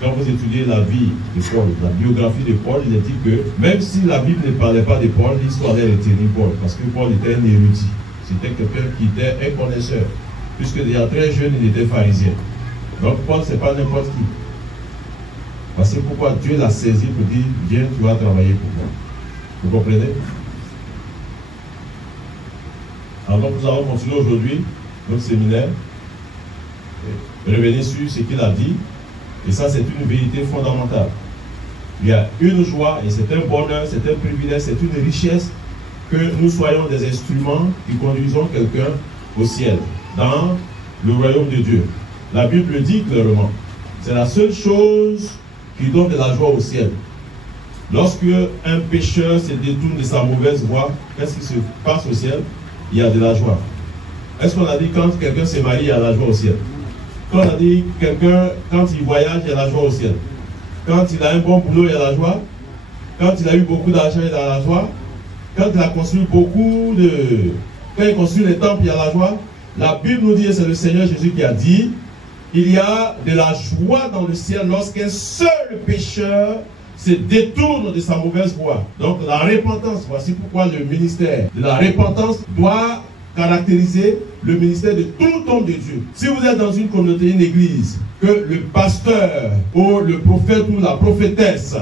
quand vous étudiez la vie de Paul, la biographie de Paul, il est dit que même si la Bible ne parlait pas de Paul, l'histoire allait retenir Paul, parce que Paul était un érudit. C'était quelqu'un qui était un connaisseur, puisque déjà très jeune, il était pharisien. Donc Paul, ce n'est pas n'importe qui. Parce que pourquoi Dieu l'a saisi pour dire, viens, tu vas travailler pour moi. Vous comprenez? Alors nous allons continuer aujourd'hui notre séminaire, revenir sur ce qu'il a dit, et ça c'est une vérité fondamentale. Il y a une joie, et c'est un bonheur, c'est un privilège, c'est une richesse que nous soyons des instruments qui conduisons quelqu'un au ciel, dans le royaume de Dieu. La Bible le dit clairement. C'est la seule chose qui donne de la joie au ciel. Lorsque un pécheur se détourne de sa mauvaise voie, qu'est-ce qui se passe au ciel? Il y a de la joie. Est-ce qu'on a dit quand quelqu'un se marie, il y a de la joie au ciel? Quand on a dit quelqu'un, quand il voyage, il y a de la joie au ciel? Quand il a un bon boulot, il y a de la joie? Quand il a eu beaucoup d'argent, il y a de la joie? Quand il a construit beaucoup de... Quand il construit les temples, il y a de la joie? La Bible nous dit, et c'est le Seigneur Jésus qui a dit, il y a de la joie dans le ciel lorsqu'un seul pécheur se détourne de sa mauvaise voie. Donc la repentance, voici pourquoi le ministère de la repentance doit caractériser le ministère de tout homme de Dieu. Si vous êtes dans une communauté, une église, que le pasteur ou le prophète ou la prophétesse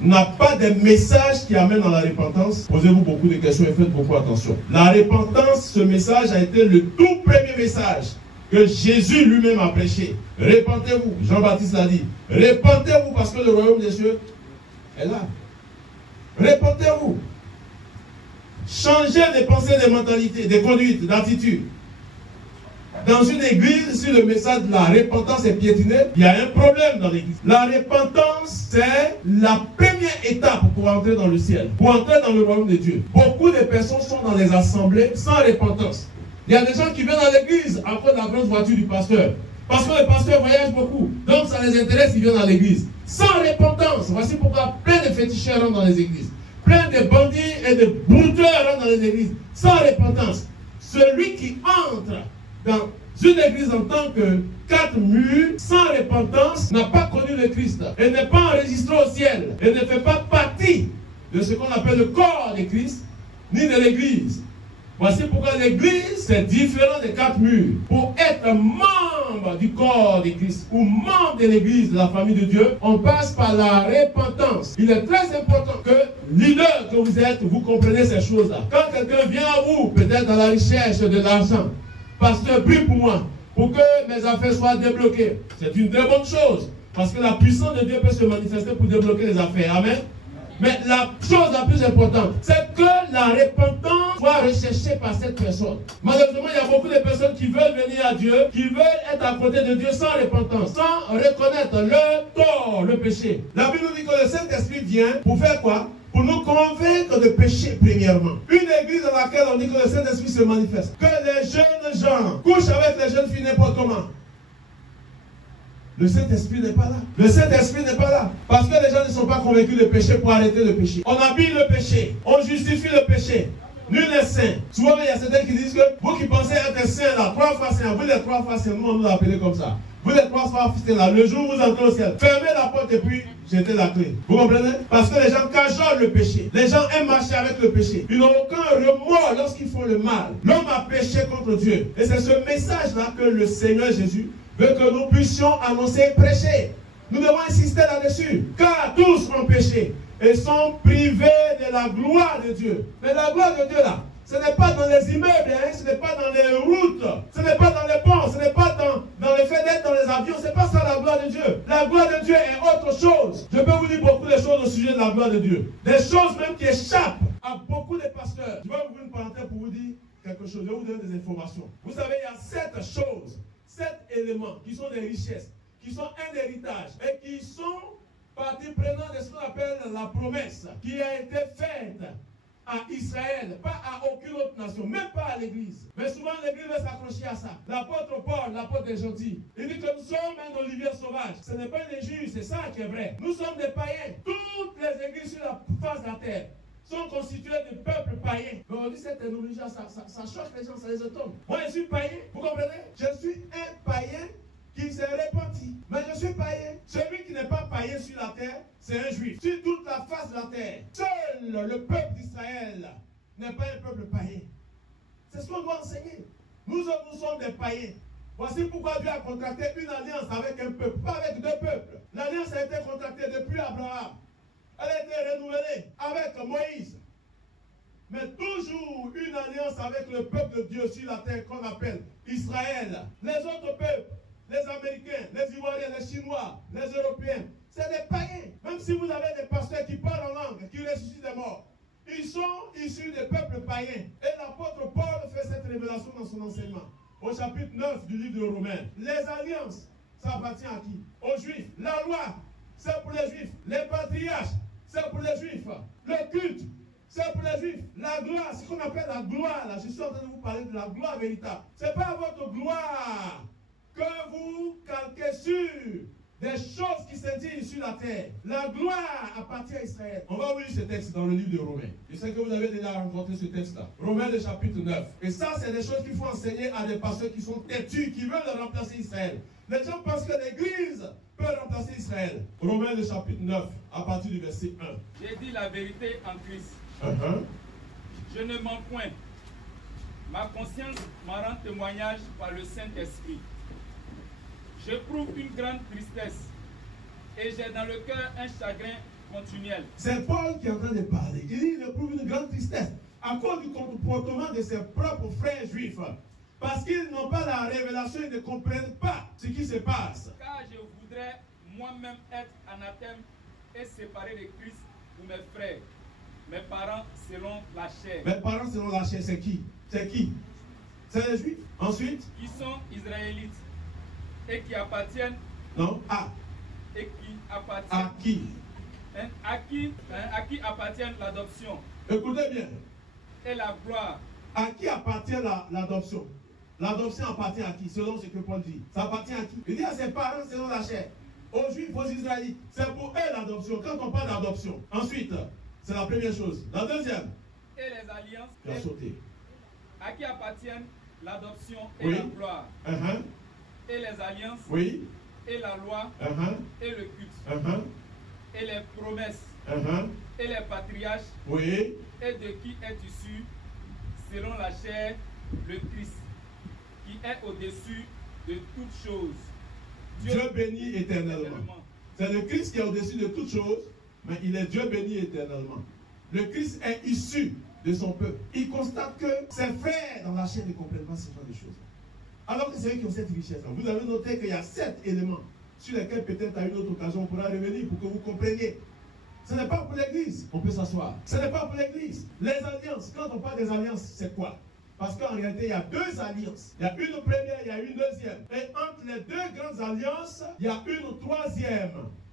n'a pas de message qui amène à la repentance, posez-vous beaucoup de questions et faites beaucoup attention. La repentance, ce message a été le tout premier message que Jésus lui-même a prêché. Repentez-vous, Jean-Baptiste l'a dit. Repentez-vous parce que le royaume des cieux est là. Repentez-vous. Changez de pensée, de mentalité, de conduite, d'attitude. Dans une église, si le message de la repentance est piétiné, il y a un problème dans l'église. La repentance, c'est la première étape pour entrer dans le ciel, pour entrer dans le royaume de Dieu. Beaucoup de personnes sont dans les assemblées sans repentance. Il y a des gens qui viennent dans l'église à cause de la grosse voiture du pasteur. Parce que le pasteur voyage beaucoup. Donc ça les intéresse, ils viennent dans l'église. Sans repentance. Voici pourquoi plein de féticheurs rentrent dans les églises. Plein de bandits et de brouteurs rentrent dans les églises. Sans repentance. Celui qui entre dans une église en tant que 4 murs, sans repentance, n'a pas connu le Christ. Et n'est pas enregistré au ciel. Et ne fait pas partie de ce qu'on appelle le corps de Christ, ni de l'église. Voici pourquoi l'église, c'est différent des 4 murs. Pour être membre du corps de Christ ou membre de l'église, de la famille de Dieu, on passe par la repentance. Il est très important que, leader que vous êtes, vous comprenez ces choses-là. Quand quelqu'un vient à vous, peut-être à la recherche de l'argent, pasteur, prie pour moi, pour que mes affaires soient débloquées. C'est une très bonne chose, parce que la puissance de Dieu peut se manifester pour débloquer les affaires. Amen. Mais la chose la plus importante, c'est que la repentance soit recherchée par cette personne. Malheureusement, il y a beaucoup de personnes qui veulent venir à Dieu, qui veulent être à côté de Dieu sans repentance, sans reconnaître leur tort, le péché. La Bible nous dit que le Saint-Esprit vient pour faire quoi? Pour nous convaincre de péché, premièrement. Une église dans laquelle on dit que le Saint-Esprit se manifeste, que les jeunes gens couchent avec les jeunes filles n'importe comment. Le Saint-Esprit n'est pas là. Le Saint-Esprit n'est pas là. Parce que les gens ne sont pas convaincus de péché pour arrêter le péché. On habille le péché. On justifie le péché. Nul n'est saint. Souvent, il y a certains qui disent que vous qui pensez être saint là, 3 fois saint, vous les 3 fois saint, nous on nous appelle comme ça. Vous les 3 fois saint là, le jour où vous entrez au ciel, fermez la porte et puis jetez la clé. Vous comprenez? Parce que les gens cajolent le péché. Les gens aiment marcher avec le péché. Ils n'ont aucun remords lorsqu'ils font le mal. L'homme a péché contre Dieu. Et c'est ce message-là que le Seigneur Jésus veut que nous puissions annoncer et prêcher. Nous devons insister là-dessus. Car tous ont péché et sont privés de la gloire de Dieu. Mais la gloire de Dieu là, ce n'est pas dans les immeubles, hein, ce n'est pas dans les routes, ce n'est pas dans les ponts, ce n'est pas dans le fait d'être dans les avions, ce n'est pas ça la gloire de Dieu. La gloire de Dieu est autre chose. Je peux vous dire beaucoup de choses au sujet de la gloire de Dieu. Des choses même qui échappent à beaucoup de pasteurs. Je vais ouvrir une parenthèse pour vous dire quelque chose. Je vais vous donner des informations. Vous savez, il y a 7 choses. 7 éléments qui sont des richesses, qui sont un héritage et qui sont partie prenante de ce qu'on appelle la promesse qui a été faite à Israël, pas à aucune autre nation, même pas à l'église. Mais souvent l'église va s'accrocher à ça. L'apôtre Paul, l'apôtre est gentil. Il dit que nous sommes un olivier sauvage. Ce n'est pas une injure, c'est ça qui est vrai. Nous sommes des païens. Toutes les églises sur la face de la terre sont constituées de peuples païens. Mais on dit cette terminologie, ça choque les gens, ça les étonne. Moi, je suis païen, vous comprenez? Je suis un païen qui s'est repenti. Mais je suis païen. Celui qui païen sur la terre, c'est un juif. Sur toute la face de la terre, seul le peuple d'Israël n'est pas un peuple païen. C'est ce qu'on doit enseigner. Nous sommes des païens. Voici pourquoi Dieu a contracté une alliance avec un peuple, pas avec deux peuples. L'alliance a été contractée depuis Abraham. Elle a été renouvelée avec Moïse. Mais toujours une alliance avec le peuple de Dieu sur la terre qu'on appelle Israël. Les autres peuples, les Américains, les Ivoiriens, les Chinois, les Européens, c'est des païens. Même si vous avez des pasteurs qui parlent en langue, qui ressuscitent des morts, ils sont issus des peuples païens. Et l'apôtre Paul fait cette révélation dans son enseignement. Au chapitre 9 du livre de Romains. Les alliances, ça appartient à qui? Aux Juifs. La loi, c'est pour les Juifs. Les patriarches, c'est pour les Juifs. Le culte, c'est pour les Juifs. La gloire, ce qu'on appelle la gloire, là, je suis en train de vous parler de la gloire véritable. Ce n'est pas votre gloire que vous calquez sur des choses qui scintillent sur la terre. La gloire appartient à Israël. On va ouvrir ce texte dans le livre de Romains. Je sais que vous avez déjà rencontré ce texte-là. Romains, le chapitre 9. Et ça, c'est des choses qu'il faut enseigner à des pasteurs qui sont têtus, qui veulent remplacer Israël. Les gens pensent que l'Église peut remplacer Israël. Romains, le chapitre 9, à partir du verset 1. J'ai dit la vérité en Christ. Je ne mens point. Ma conscience m'en rend témoignage par le Saint-Esprit. J'éprouve une grande tristesse et j'ai dans le cœur un chagrin continuel. C'est Paul qui est en train de parler. Il dit qu'il éprouve une grande tristesse à cause du comportement de ses propres frères juifs. Parce qu'ils n'ont pas la révélation et ne comprennent pas ce qui se passe. Car je voudrais moi-même être anathème et séparé de Christ pour mes frères, mes parents selon la chair. Mes parents selon la chair, c'est qui? C'est qui? C'est les Juifs. Ensuite? Qui sont israélites et qui appartiennent. Non, à. Et qui appartiennent. À qui? À qui appartiennent l'adoption. Écoutez bien. Et la gloire. À qui appartient l'adoption? L'adoption appartient à qui? Selon ce que Paul dit. Ça appartient à qui? Il dit à ses parents selon la chair. Aux Juifs, aux Israélites. C'est pour eux l'adoption. Quand on parle d'adoption. Ensuite, c'est la première chose. La deuxième. Et les alliances. Tu as sauté. À qui appartiennent l'adoption et oui. la gloire. Et les alliances. Oui. Et la loi. Et le culte. Et les promesses. Et les patriarches. Oui. Et de qui est issu, selon la chair, le Christ, qui est au-dessus de toutes choses. Dieu béni éternellement. C'est le Christ qui est au-dessus de toutes choses, mais il est Dieu béni éternellement. Le Christ est issu de son peuple. Il constate que ses frères dans la chair ne comprennent pas ce genre de choses. Alors que c'est eux qui ont cette richesse-là. Vous avez noté qu'il y a 7 éléments sur lesquels peut-être à une autre occasion on pourra revenir pour que vous compreniez. Ce n'est pas pour l'église. On peut s'asseoir. Ce n'est pas pour l'église. Les alliances, quand on parle des alliances, c'est quoi? Parce qu'en réalité, il y a 2 alliances. Il y a une première, il y a une deuxième. Et entre les 2 grandes alliances, il y a une troisième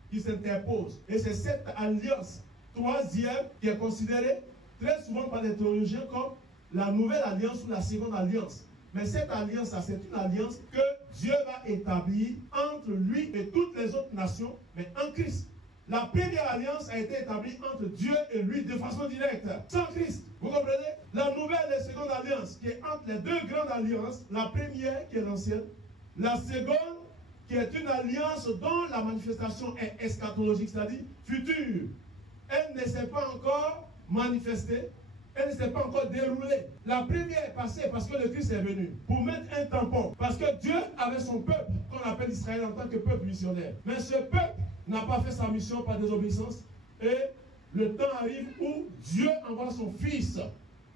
qui s'interpose. Et c'est cette alliance troisième qui est considérée très souvent par les théologiens comme la nouvelle alliance ou la seconde alliance. Mais cette alliance-là, c'est une alliance que Dieu va établir entre lui et toutes les autres nations, mais en Christ. La première alliance a été établie entre Dieu et lui de façon directe, sans Christ. Vous comprenez? La nouvelle et seconde alliance qui est entre les 2 grandes alliances, la première qui est l'ancienne, la seconde qui est une alliance dont la manifestation est eschatologique, c'est-à-dire future. Elle ne s'est pas encore manifestée, elle ne s'est pas encore déroulée. La première est passée parce que le Christ est venu pour mettre un tampon. Parce que Dieu avait son peuple, qu'on appelle Israël en tant que peuple missionnaire. Mais ce peuple n'a pas fait sa mission par désobéissance. Et le temps arrive où Dieu envoie son Fils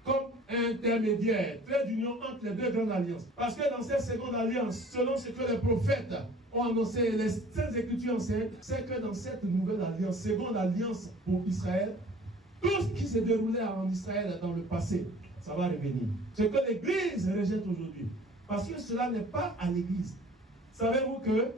comme intermédiaire, trait d'union entre les 2 grandes alliances. Parce que dans cette seconde alliance, selon ce que les prophètes ont annoncé, les Saintes Écritures enseignent, c'est que dans cette nouvelle alliance, seconde alliance pour Israël, tout ce qui s'est déroulé en Israël dans le passé, ça va revenir. Ce que l'Église rejette aujourd'hui. Parce que cela n'est pas à l'Église. Savez-vous que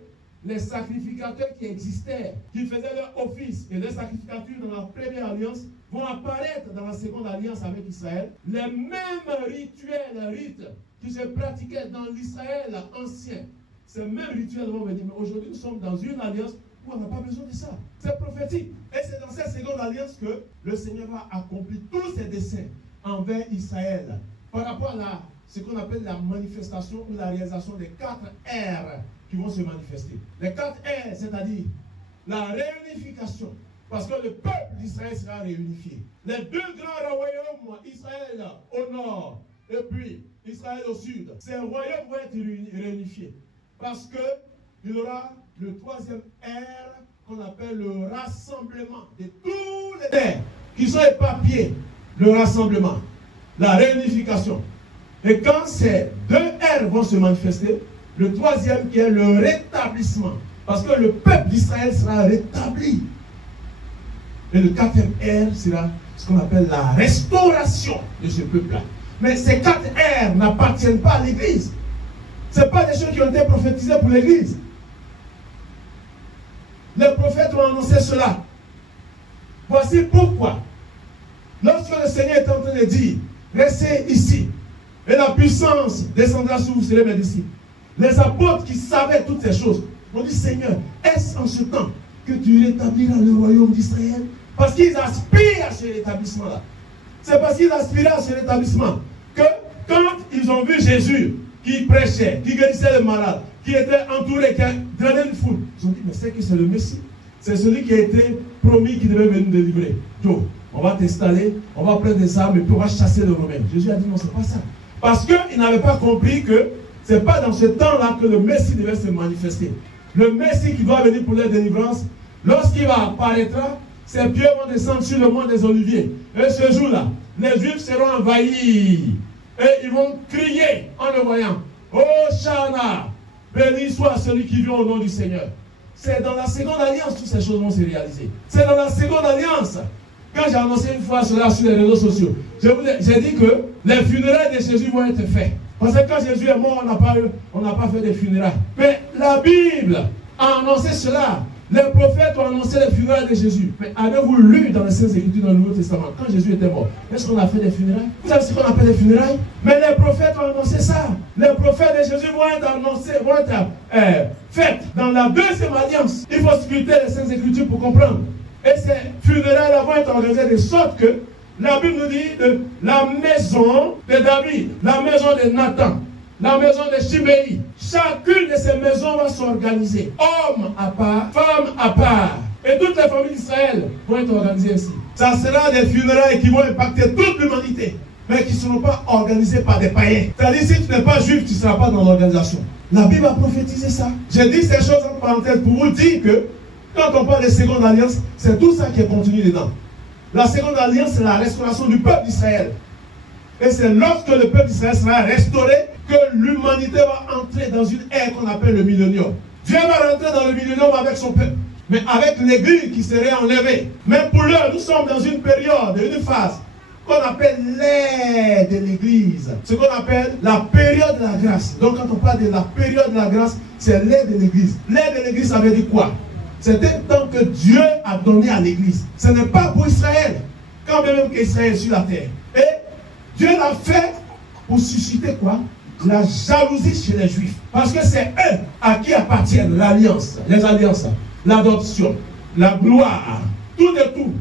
les sacrificateurs qui existaient, qui faisaient leur office et leur sacrificature dans la première alliance, vont apparaître dans la seconde alliance avec Israël. Les mêmes rituels, rites qui se pratiquaient dans l'Israël ancien, ces mêmes rituels vont venir. Mais aujourd'hui, nous sommes dans une alliance où on n'a pas besoin de ça. C'est prophétique. Et c'est dans cette seconde alliance que le Seigneur va accomplir tous ses desseins envers Israël. Par rapport à ce qu'on appelle la manifestation ou la réalisation des 4 ères qui vont se manifester. Les 4 ères, c'est-à-dire la réunification. Parce que le peuple d'Israël sera réunifié. Les deux grands royaumes, Israël au nord et puis Israël au sud, ces royaumes vont être réunifiés. Parce qu'il y aura le troisième ère qu'on appelle le rassemblement de tous les terres qui sont éparpillés. Le rassemblement, la réunification. Et quand ces deux ères vont se manifester, le troisième qui est le rétablissement. Parce que le peuple d'Israël sera rétabli. Et le quatrième ère sera ce qu'on appelle la restauration de ce peuple-là. Mais ces quatre ères n'appartiennent pas à l'Église. Ce n'est pas des choses qui ont été prophétisées pour l'Église. Les prophètes ont annoncé cela. Voici pourquoi. Lorsque le Seigneur est en train de dire, restez ici, et la puissance descendra sur vous, serez mes disciples. Les apôtres qui savaient toutes ces choses ont dit, Seigneur, est-ce en ce temps que tu rétabliras le royaume d'Israël? Parce qu'ils aspirent à ce rétablissement-là. C'est parce qu'ils aspiraient à ce rétablissement que quand ils ont vu Jésus qui prêchait, qui guérissait les malades, qui était entouré, qui drainait une foule, ils ont dit, mais c'est que c'est le Messie. C'est celui qui a été promis qui devait venir délivrer. Donc, on va t'installer, on va prendre des armes et puis on va chasser les Romains. Jésus a dit non, c'est pas ça. Parce qu'ils n'avaient pas compris que ce n'est pas dans ce temps-là que le Messie devait se manifester. Le Messie qui doit venir pour leur délivrance, lorsqu'il apparaîtra, ses pieds vont descendre sur le mont des Oliviers. Et ce jour-là, les Juifs seront envahis. Et ils vont crier en le voyant. Hosanna, béni soit celui qui vient au nom du Seigneur. C'est dans la seconde alliance que toutes ces choses vont se réaliser. C'est dans la seconde alliance. Quand j'ai annoncé une fois cela sur les réseaux sociaux, j'ai dit que les funérailles de Jésus vont être faites. Parce que quand Jésus est mort, on n'a pas fait de funérailles. Mais la Bible a annoncé cela. Les prophètes ont annoncé les funérailles de Jésus. Mais avez-vous lu dans les Saintes Écritures dans le Nouveau Testament, quand Jésus était mort, est-ce qu'on a fait des funérailles? Vous savez ce qu'on appelle des funérailles? Mais les prophètes ont annoncé ça. Les prophètes de Jésus vont être annoncés, vont être faites dans la deuxième alliance. Il faut scruter les Saintes Écritures pour comprendre. Et ces funérailles-là vont être organisées de sorte que la Bible nous dit de la maison de David, la maison de Nathan, la maison de Shimei. Chacune de ces maisons va s'organiser. Homme à part, femme à part. Et toutes les familles d'Israël vont être organisées ici. Ça sera des funérailles qui vont impacter toute l'humanité, mais qui ne seront pas organisées par des païens. C'est-à-dire, si tu n'es pas juif, tu ne seras pas dans l'organisation. La Bible a prophétisé ça. J'ai dit ces choses en parenthèse pour vous dire que quand on parle de seconde alliance, c'est tout ça qui est contenu dedans. La seconde alliance, c'est la restauration du peuple d'Israël. Et c'est lorsque le peuple d'Israël sera restauré que l'humanité va entrer dans une ère qu'on appelle le millénium. Dieu va rentrer dans le millénium avec son peuple, mais avec l'église qui serait enlevée. Même pour l'heure, nous sommes dans une période, une phase qu'on appelle l'ère de l'église. Ce qu'on appelle la période de la grâce. Donc quand on parle de la période de la grâce, c'est l'ère de l'église. L'ère de l'église, ça veut dire quoi? C'est un temps que Dieu a donné à l'église. Ce n'est pas pour Israël, quand même qu'Israël est sur la terre. Et Dieu l'a fait pour susciter quoi? La jalousie chez les Juifs. Parce que c'est eux à qui appartiennent l'alliance, les alliances, l'adoption, la gloire, tout et tout.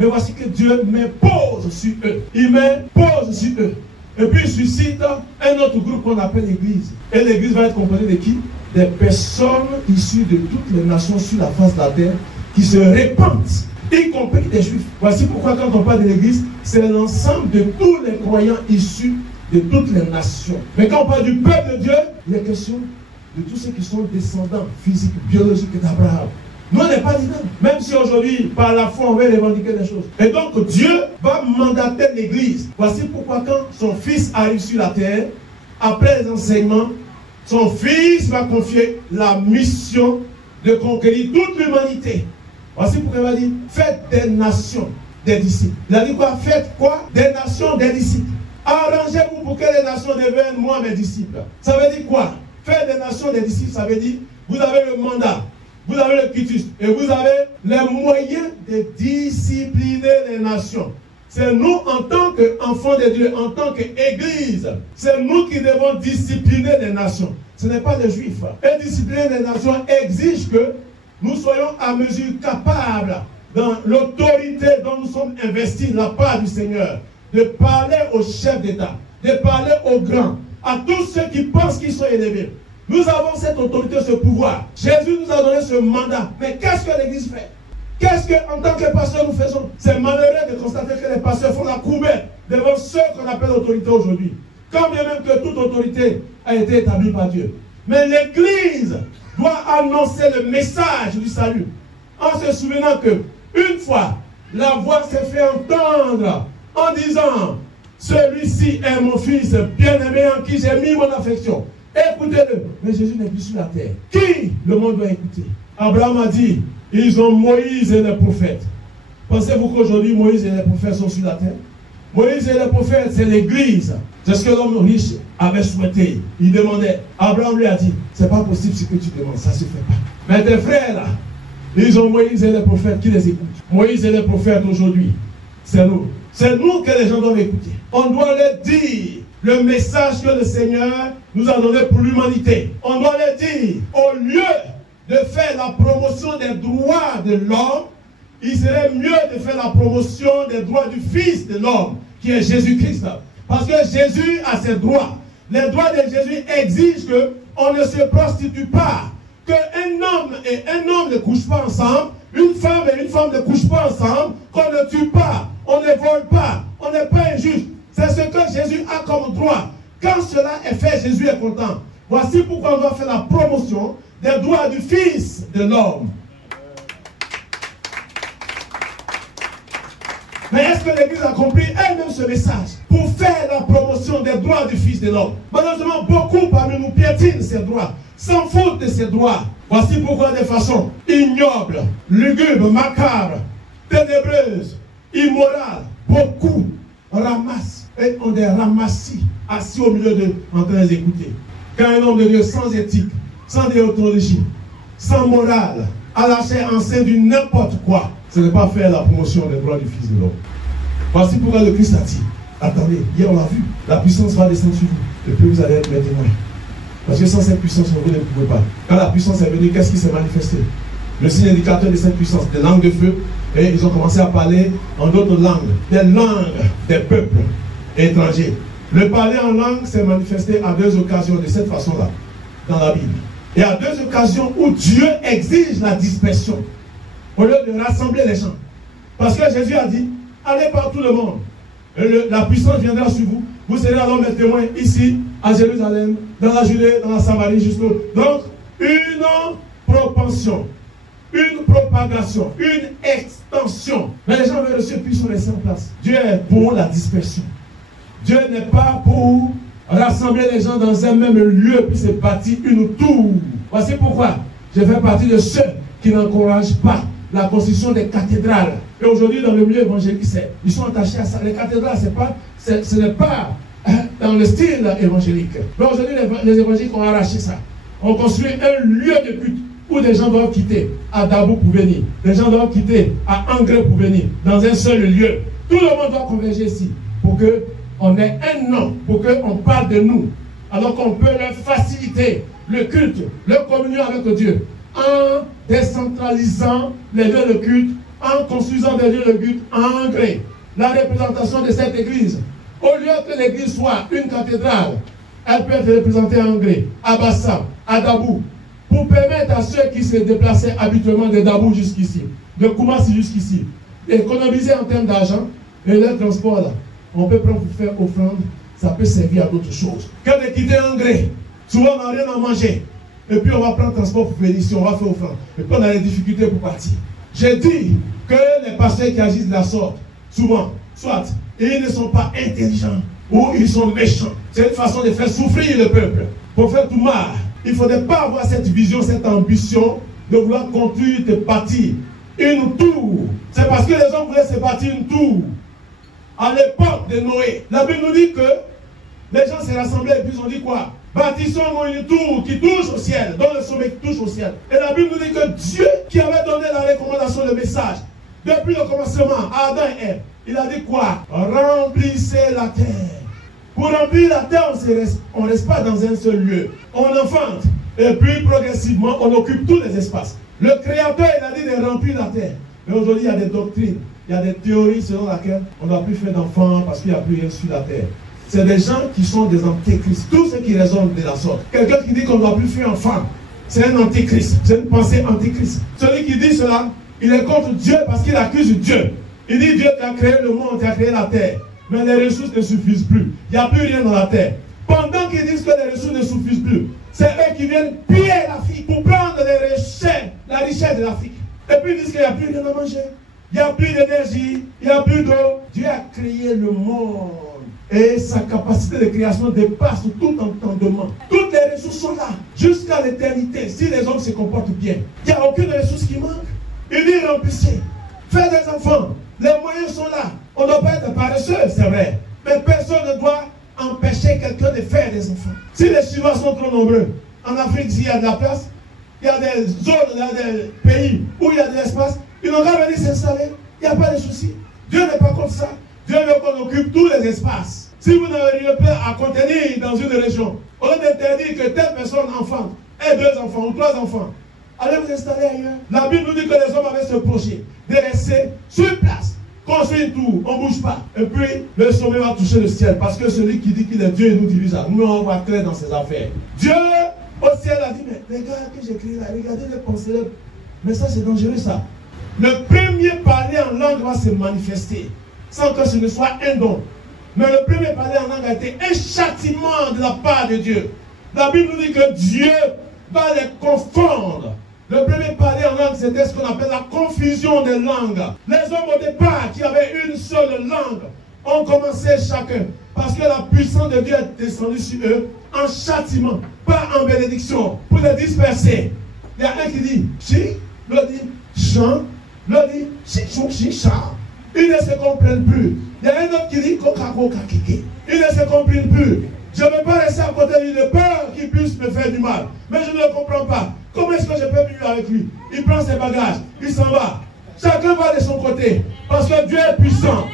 Mais voici que Dieu m'impose sur eux. Il m'impose sur eux. Et puis il suscite un autre groupe qu'on appelle l'Église. Et l'Église va être composée de qui? Des personnes issues de toutes les nations sur la face de la terre qui se répandent, y compris des Juifs. Voici pourquoi quand on parle de l'Église, c'est l'ensemble de tous les croyants issus de toutes les nations. Mais quand on parle du peuple de Dieu, il est question de tous ceux qui sont descendants physiques, biologiques d'Abraham. Nous, on n'est pas dedans. Même si aujourd'hui, par la foi, on veut revendiquer des choses. Et donc, Dieu va mandater l'Église. Voici pourquoi quand son Fils arrive sur la terre, après les enseignements, son Fils va confier la mission de conquérir toute l'humanité. Voici pourquoi il va dire, faites des nations des disciples. Il a dit quoi? Faites quoi? Des nations des disciples. Arrangez-vous pour que les nations deviennent moi mes disciples. Ça veut dire quoi? Faire des nations des disciples, ça veut dire, vous avez le mandat, vous avez le quitus, et vous avez les moyens de discipliner les nations. C'est nous, en tant qu'enfants de Dieu, en tant qu'Église, c'est nous qui devons discipliner les nations. Ce n'est pas les Juifs. Et discipliner les nations exige que nous soyons à mesure capables, dans l'autorité dont nous sommes investis de la part du Seigneur, de parler aux chefs d'État, de parler aux grands, à tous ceux qui pensent qu'ils sont élevés, Nous avons cette autorité, ce pouvoir. Jésus nous a donné ce mandat. Mais qu'est-ce que l'Église fait? Qu'est-ce qu'en tant que pasteur nous faisons? C'est malheureux de constater que les pasteurs font la courbaine devant ceux qu'on appelle autorité aujourd'hui. Quand bien même que toute autorité a été établie par Dieu. Mais l'Église doit annoncer le message du salut en se souvenant que une fois la voix s'est fait entendre en disant: celui-ci est mon fils bien-aimé en qui j'ai mis mon affection. Écoutez-le. Mais Jésus n'est plus sur la terre. Qui le monde doit écouter? Abraham a dit: ils ont Moïse et les prophètes. Pensez-vous qu'aujourd'hui Moïse et les prophètes sont sur la terre? Moïse et les prophètes, c'est l'Église. C'est ce que l'homme riche avait souhaité. Il demandait. Abraham lui a dit: c'est pas possible ce que tu demandes, ça ne se fait pas. Mais tes frères là, ils ont Moïse et les prophètes qui les écoutent. Moïse et les prophètes aujourd'hui, c'est nous. C'est nous que les gens doivent écouter. On doit leur dire le message que le Seigneur nous a donné pour l'humanité. On doit leur dire, au lieu de faire la promotion des droits de l'homme, il serait mieux de faire la promotion des droits du Fils de l'homme, qui est Jésus-Christ. Parce que Jésus a ses droits. Les droits de Jésus exigent qu'on ne se prostitue pas, qu'un homme et un homme ne couchent pas ensemble, une femme et une femme ne couchent pas ensemble, qu'on ne tue pas, on ne vole pas, on n'est pas injuste. C'est ce que Jésus a comme droit. Quand cela est fait, Jésus est content. Voici pourquoi on doit faire la promotion des droits du Fils de l'homme. Mais est-ce que l'Église a compris elle-même ce message pour faire la promotion des droits du Fils de l'homme? Malheureusement, beaucoup parmi nous piétinent ces droits, s'en foutent de ces droits. Voici pourquoi de façon ignoble, lugubre, macabre, ténébreuse, immorale, beaucoup ramassent et ont des ramassis assis au milieu d'eux en train d'écouter. Quand un homme de Dieu sans éthique, sans déontologie, sans morale, a lâché enceinte du n'importe quoi, ce n'est pas faire la promotion des droits du Fils de l'homme. Voici pourquoi le Christ a dit: attendez, hier on l'a vu, la puissance va descendre sur vous, et puis vous allez être mes témoins. Parce que sans cette puissance, vous ne pouvez pas. Quand la puissance est venue, qu'est-ce qui s'est manifesté? Le signe indicateur de cette puissance, des langues de feu, et ils ont commencé à parler en d'autres langues, des langues des peuples étrangers. Le parler en langue s'est manifesté à deux occasions de cette façon-là, dans la Bible. Et à deux occasions où Dieu exige la dispersion, au lieu de rassembler les gens. Parce que Jésus a dit: allez par tout le monde. Et la puissance viendra sur vous. Vous serez alors mes témoins ici, à Jérusalem, dans la Judée, dans la Samarie, jusqu'au... Donc, une propension, une propagation, une extension. Mais les gens veulent reçu puis sont restés en place. Dieu est pour la dispersion. Dieu n'est pas pour rassembler les gens dans un même lieu puis se bâtir une tour. Voici pourquoi je fais partie de ceux qui n'encouragent pas la construction des cathédrales. Et aujourd'hui, dans le milieu évangélique, ils sont attachés à ça. Les cathédrales, ce n'est pas dans le style évangélique. Mais aujourd'hui, les évangéliques ont arraché ça. On construit un lieu de culte où des gens doivent quitter à Dabou pour venir. Des gens doivent quitter à Angré pour venir. Dans un seul lieu. Tout le monde doit converger ici pour qu'on ait un nom, pour qu'on parle de nous. Alors qu'on peut leur faciliter le culte, leur communion avec Dieu, en décentralisant les lieux de culte, en construisant des lieux de culte en Angré. La représentation de cette église, au lieu que l'église soit une cathédrale, elle peut être représentée à Angré, à Bassam, à Dabou, pour permettre à ceux qui se déplaçaient habituellement de Dabou jusqu'ici, de Koumassi jusqu'ici, d'économiser en termes d'argent et leur transport là. On peut prendre pour faire offrande, ça peut servir à d'autres choses. Que de quitter Angré, souvent on n'a rien à manger. Et puis on va prendre transport pour venir ici, on va faire offrande. Et puis on a des difficultés pour partir. J'ai dit que les pasteurs qui agissent de la sorte, souvent, soit ils ne sont pas intelligents ou ils sont méchants. C'est une façon de faire souffrir le peuple. Pour faire tout mal, il ne faudrait pas avoir cette vision, cette ambition de vouloir construire, de bâtir une tour. C'est parce que les gens voulaient se bâtir une tour. À l'époque de Noé, la Bible nous dit que les gens s'est rassemblés et puis ils ont dit quoi? Bâtissons-nous une tour qui touche au ciel, dont le sommet qui touche au ciel. Et la Bible nous dit que Dieu qui avait donné la recommandation, le message, depuis le commencement, à Adam et Ève, il a dit quoi? Remplissez la terre. Pour remplir la terre, on ne reste pas dans un seul lieu. On enfante. Et puis progressivement, on occupe tous les espaces. Le Créateur, il a dit de remplir la terre. Mais aujourd'hui, il y a des doctrines, il y a des théories selon lesquelles on ne doit plus faire d'enfants parce qu'il n'y a plus rien sur la terre. c'est des gens qui sont des antéchrists. Tous ceux qui raisonnent de la sorte. Quelqu'un qui dit qu'on ne doit plus fuir en femme, c'est un antéchrist. C'est une pensée antéchrist. Celui qui dit cela, il est contre Dieu parce qu'il accuse Dieu. Il dit Dieu qui a créé le monde, qui a créé la terre. Mais les ressources ne suffisent plus. Il n'y a plus rien dans la terre. Pendant qu'ils disent que les ressources ne suffisent plus, c'est eux qui viennent piller l'Afrique pour prendre la richesse de l'Afrique. Et puis ils disent qu'il n'y a plus rien à manger. Il n'y a plus d'énergie, il n'y a plus d'eau. Dieu a créé le monde. Et sa capacité de création dépasse tout entendement. Toutes les ressources sont là, jusqu'à l'éternité, si les hommes se comportent bien. Il n'y a aucune ressource qui manque. Il dit remplissez, faites des enfants. Les moyens sont là. On ne doit pas être paresseux, c'est vrai. Mais personne ne doit empêcher quelqu'un de faire des enfants. Si les Chinois sont trop nombreux, en Afrique, s'il y a de la place, il y a des zones, il y a des pays où il y a de l'espace, ils n'ont qu'à venir s'installer. Il n'y a pas de souci. Dieu n'est pas comme ça. Dieu veut qu'on occupe tous les espaces. Si vous n'arrivez pas à contenir dans une région, au lieu d'interdire que telle personne enfante ait 2 enfants ou 3 enfants, allez vous installer ailleurs. La Bible nous dit que les hommes avaient ce projet de rester sur place, construire une tour, on ne bouge pas. Et puis le sommet va toucher le ciel, parce que celui qui dit qu'il est Dieu, il nous dirige à nous, on va clair dans ses affaires. Dieu au ciel a dit, mais les gars que j'écris là, regardez les pensées, mais ça c'est dangereux ça. Le premier parler en langue va se manifester, sans que ce ne soit un don. Mais le premier parler en langue a été un châtiment de la part de Dieu. La Bible nous dit que Dieu va les confondre. Le premier parler en langue, c'était ce qu'on appelle la confusion des langues. Les hommes au départ, qui avaient une seule langue, ont commencé chacun, parce que la puissance de Dieu est descendue sur eux en châtiment, pas en bénédiction, pour les disperser. Il y a un qui dit chi, l'autre dit chan, l'autre dit chichou, chicha. Ils ne se comprennent plus. Il y a un autre qui dit coca, coca, kiki. Ils ne se comprennent plus. Je ne veux pas rester à côté de lui de peur qu'il puisse me faire du mal. Mais je ne le comprends pas. Comment est-ce que je peux vivre avec lui? Il prend ses bagages, il s'en va. Chacun va de son côté. Parce que Dieu est puissant.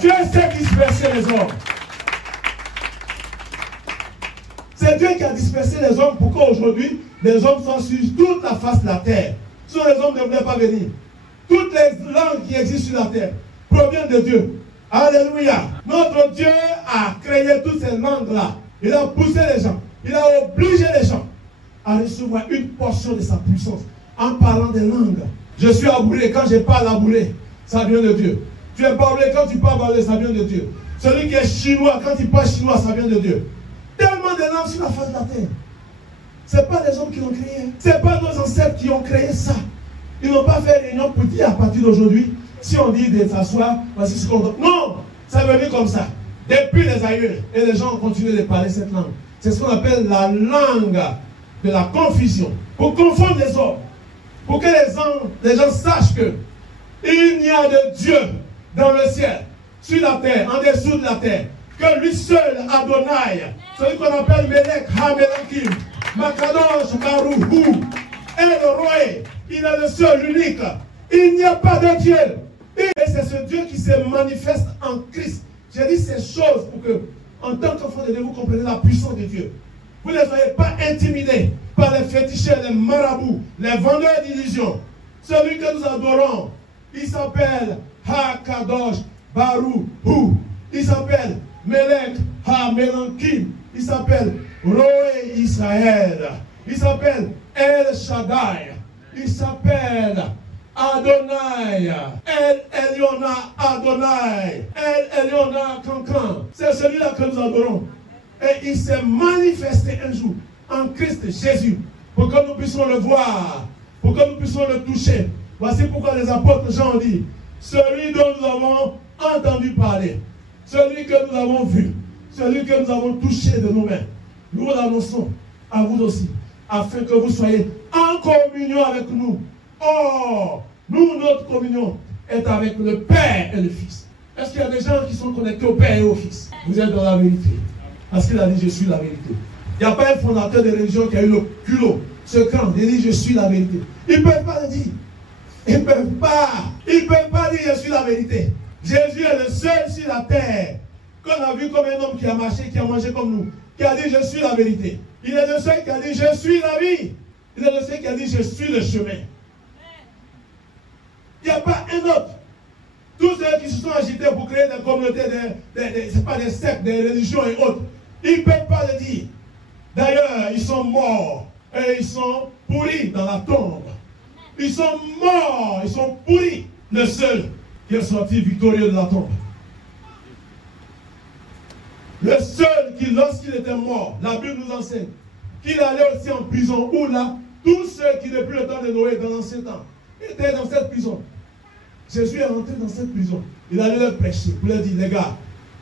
Dieu sait disperser les hommes. C'est Dieu qui a dispersé les hommes pour qu'aujourd'hui, les hommes soient sur toute la face de la terre. Sinon les hommes ne voulaient pas venir. Toutes les langues qui existent sur la terre proviennent de Dieu. Alléluia. Notre Dieu a créé toutes ces langues-là. Il a poussé les gens. Il a obligé les gens à recevoir une portion de sa puissance en parlant des langues. Je suis aboulé. Quand je parle aboulé, ça vient de Dieu. Tu es baoulé. Quand tu parles baoulé, ça vient de Dieu. Celui qui est chinois, quand il parle chinois, ça vient de Dieu. Tellement de langues sur la face de la terre. Ce n'est pas les hommes qui l'ont créé. Ce n'est pas nos ancêtres qui ont créé ça. Ils n'ont pas fait réunion pour dire à partir d'aujourd'hui, si on dit de s'asseoir, voici ce qu'on doit. Non, ça veut dire comme ça. Depuis les aïeux, et les gens ont continué de parler cette langue. C'est ce qu'on appelle la langue de la confusion. Pour confondre les hommes. Pour que les gens sachent que il n'y a de Dieu dans le ciel, sur la terre, en dessous de la terre, que lui seul, Adonai, celui qu'on appelle Melech HaMelachim, Makadosh Baruch El Roi. Il est le seul, l'unique. Il n'y a pas de Dieu. Et c'est ce Dieu qui se manifeste en Christ. J'ai dit ces choses pour que, en tant qu'enfant de Dieu, vous compreniez la puissance de Dieu. Vous ne soyez pas intimidés par les féticheurs, les marabouts, les vendeurs d'illusions. Celui que nous adorons, il s'appelle HaKadosh Baruch Hu. Il s'appelle Melech HaMelachim. Il s'appelle Roé Israël. Il s'appelle El Shaddai. Il s'appelle Adonai. El Eliona Adonai. El Eliona Cancan. C'est celui-là que nous adorons. Et il s'est manifesté un jour en Christ Jésus pour que nous puissions le voir, pour que nous puissions le toucher. Voici pourquoi les apôtres Jean ont dit, celui dont nous avons entendu parler, celui que nous avons vu, celui que nous avons touché de nos mains, nous l'annonçons à vous aussi, afin que vous soyez en communion avec nous. Or, nous, notre communion est avec le Père et le Fils. Est-ce qu'il y a des gens qui sont connectés au Père et au Fils? Vous êtes dans la vérité. Parce qu'il a dit, je suis la vérité. Il n'y a pas un fondateur de religion qui a eu le culot, ce cran, de dire, je suis la vérité. Ils ne peuvent pas le dire. Ils ne peuvent pas. Ils ne peuvent pas dire, je suis la vérité. Jésus est le seul sur la terre qu'on a vu comme un homme qui a marché, qui a mangé comme nous, qui a dit, je suis la vérité. Il est le seul qui a dit, je suis la vie. Il est le seul qui a dit, je suis le chemin. Il n'y a pas un autre. Tous ceux qui se sont agités pour créé des communautés, c'est pas des sectes, des religions et autres. Ils ne peuvent pas le dire. D'ailleurs, ils sont morts et ils sont pourris dans la tombe. Ils sont morts, ils sont pourris. Le seul qui est sorti victorieux de la tombe. Le seul qui, lorsqu'il était mort, la Bible nous enseigne qu'il allait aussi en prison, où là, tous ceux qui, depuis le temps de Noé, dans l'ancien temps, étaient dans cette prison. Jésus est rentré dans cette prison. Il allait leur prêcher pour leur dire, les gars,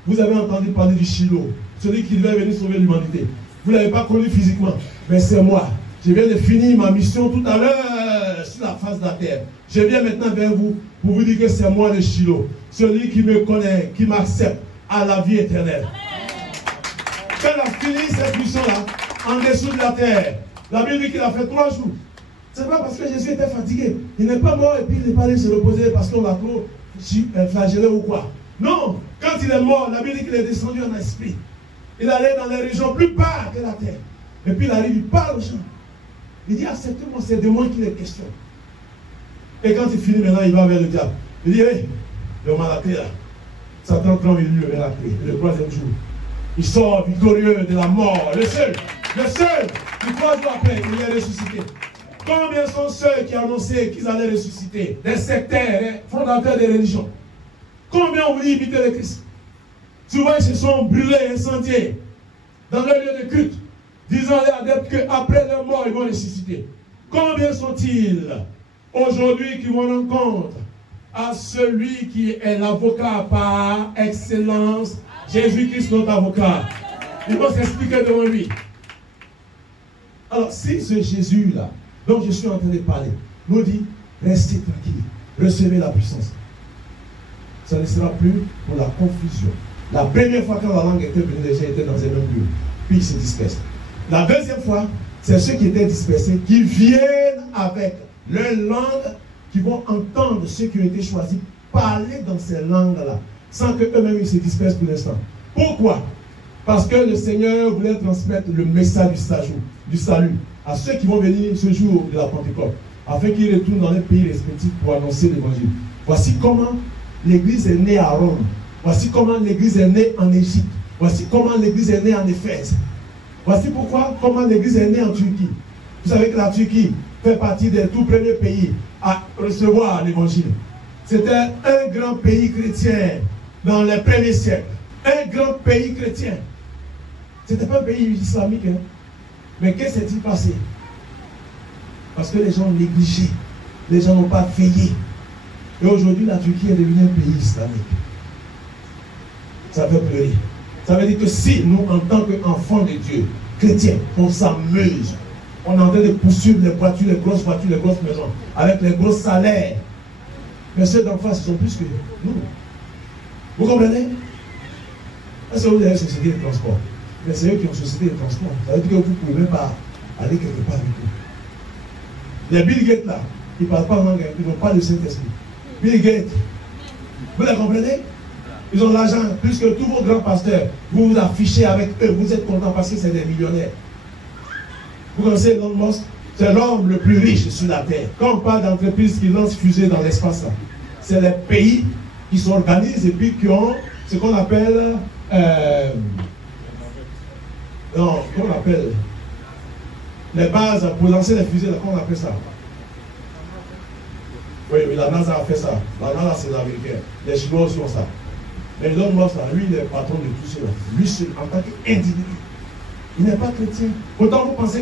vous avez entendu parler du Shiloh, celui qui devait venir sauver l'humanité. Vous ne l'avez pas connu physiquement, mais c'est moi. Je viens de finir ma mission tout à l'heure sur la face de la terre. Je viens maintenant vers vous pour vous dire que c'est moi le Shiloh, celui qui me connaît, qui m'accepte à la vie éternelle. Quand il a fini cette mission-là, en dessous de la terre, la Bible dit qu'il a fait 3 jours. Ce n'est pas parce que Jésus était fatigué. Il n'est pas mort et puis il n'est pas allé se reposer parce qu'on l'a trop flagellé ou quoi. Non, quand il est mort, la Bible dit qu'il est descendu en esprit. Il allait dans les régions plus bas que la terre. Et puis il arrive, il parle aux gens. Il dit, acceptez-moi, c'est de moi qu'il est question. Et quand il finit maintenant, il va vers le diable. Il dit, hé, donne-moi la clé là. Satan tremble, il lui met la clé. Et le 3e jour, il sort victorieux de la mort. Le seul, du 3 jours après, il est ressuscité. Combien sont ceux qui annonçaient qu'ils allaient ressusciter? Des sectaires, des fondateurs des religions. Combien ont voulu imiter le Christ? Souvent, ils se sont brûlés, incendiés dans leur lieu de culte, disant à les adeptes qu'après leur mort, ils vont ressusciter. Combien sont-ils aujourd'hui qui vont rendre compte à celui qui est l'avocat par excellence, Jésus-Christ, notre avocat? Ils vont s'expliquer devant lui. Alors, si ce Jésus-là, dont je suis en train de parler, nous dit, restez tranquille, recevez la puissance, ça ne sera plus pour la confusion. La première fois quand la langue était venue, les gens étaient dans un même lieu, puis ils se dispersent. La deuxième fois, c'est ceux qui étaient dispersés qui viennent avec leur langue, qui vont entendre ceux qui ont été choisis parler dans ces langues-là, sans qu'eux-mêmes ils se dispersent pour l'instant. Pourquoi? Parce que le Seigneur voulait transmettre le message du salut à ceux qui vont venir ce jour de la Pentecôte, afin qu'ils retournent dans les pays respectifs pour annoncer l'évangile. Voici comment l'Église est née à Rome. Voici comment l'Église est née en Égypte. Voici comment l'Église est née en Éphèse. Voici comment l'Église est née en Turquie. Vous savez que la Turquie fait partie des tout premiers pays à recevoir l'évangile. C'était un grand pays chrétien dans les premiers siècles. Un grand pays chrétien. Ce n'était pas un pays islamique. Hein? Mais qu'est-ce qui s'est passé? Parce que les gens ont négligé. Les gens n'ont pas veillé. Et aujourd'hui, la Turquie est devenue un pays islamique. Ça veut pleurer. Ça veut dire que si nous, en tant qu'enfants de Dieu, chrétiens, on s'amuse, on est en train de poursuivre les voitures, les grosses maisons, avec les gros salaires, mais ceux d'en face sont plus que nous. Vous comprenez? Est-ce que vous avez une société de transport? Mais c'est eux qui ont une société de transport. Ça veut dire que vous ne pouvez même pas aller quelque part avec eux. Les Bill Gates là, ils ne parlent pas en langue, ils n'ont pas le Saint-Esprit. Bill Gates, vous les comprenez? Ils ont l'argent, plus que tous vos grands pasteurs. Vous vous affichez avec eux, vous êtes contents parce que c'est des millionnaires. Vous connaissez Elon Musk? C'est l'homme le plus riche sur la terre. Quand on parle d'entreprises qui lancent fusées dans l'espace, c'est les pays qui s'organisent et puis qui ont ce qu'on appelle comment on appelle les bases pour lancer les fusées, comment on appelle ça? Oui, la NASA a fait ça. La NASA, c'est l'américain. Les Chinois aussi ont ça. Mais Elon Musk, lui, il est patron de tout cela. Lui, en tant qu'individu, il n'est pas chrétien. Autant vous pensez